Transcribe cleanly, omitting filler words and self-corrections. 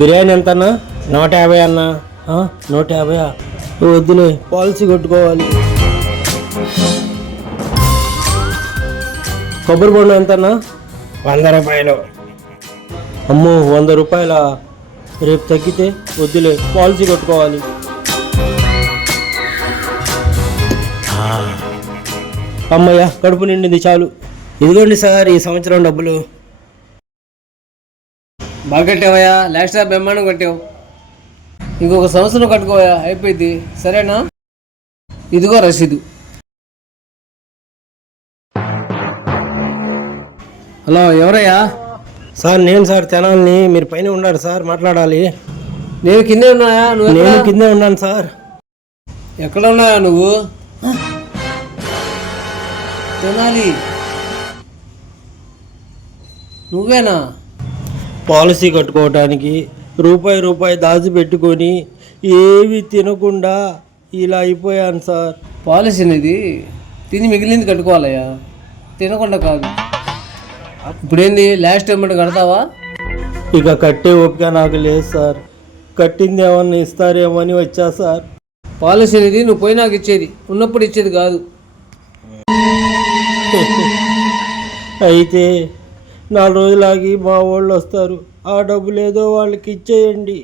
బిర్యానీ ఎంతన్నా? 150 అన్నా. 150? వద్దులే, పాలసీ కొట్టుకోవాలి. కొబ్బరి బొండం ఎంతన్నా? 100 రూపాయలు. అమ్మో, 100 రూపాయల? రేపు తగ్గితే? వద్దులే, పాలసీ కొట్టుకోవాలి. అమ్మయ్య, కడుపు నిండింది, చాలు. ఇదిగోండి సార్, ఈ సంవత్సరం డబ్బులు. బాగా కట్టావయ్యా, లాస్ట్ టైం బ్రహ్మాండం కట్టావు. ఇంకొక సంవత్సరం కట్టుకోవా, అయిపోయింది. సరేనా? ఇదిగో రసీదు. హలో, ఎవరయ్యా? సార్ నేను సార్, తెనాలని. మీరు పైన ఉన్నారు సార్, మాట్లాడాలి. నేను కిందే ఉన్నాయా? నేను కిందే ఉన్నాను సార్. ఎక్కడ ఉన్నాయా నువ్వు? తెనాలి నువ్వేనా? పాలసీ కట్టుకోవటానికి రూపాయి దాచిపెట్టుకొని ఏవి తినకుండా ఇలా అయిపోయాను సార్. పాలసీ అనేది తిని మిగిలింది కట్టుకోవాలయ్యా, తినకుండా కాదు. ఇప్పుడేంది, లాస్ట్ టైం కడతావా? ఇక కట్టే ఓపిక నాకు లేదు సార్. కట్టింది ఏమన్నా ఇస్తారేమో అని వచ్చా సార్. పాలసీ అనేది నువ్వు పోయినాక ఇచ్చేది, ఉన్నప్పుడు ఇచ్చేది కాదు. అయితే 4 రోజులాగి మా వాళ్ళు వస్తారు, ఆ డబ్బులు ఏదో వాళ్ళకి ఇచ్చేయండి.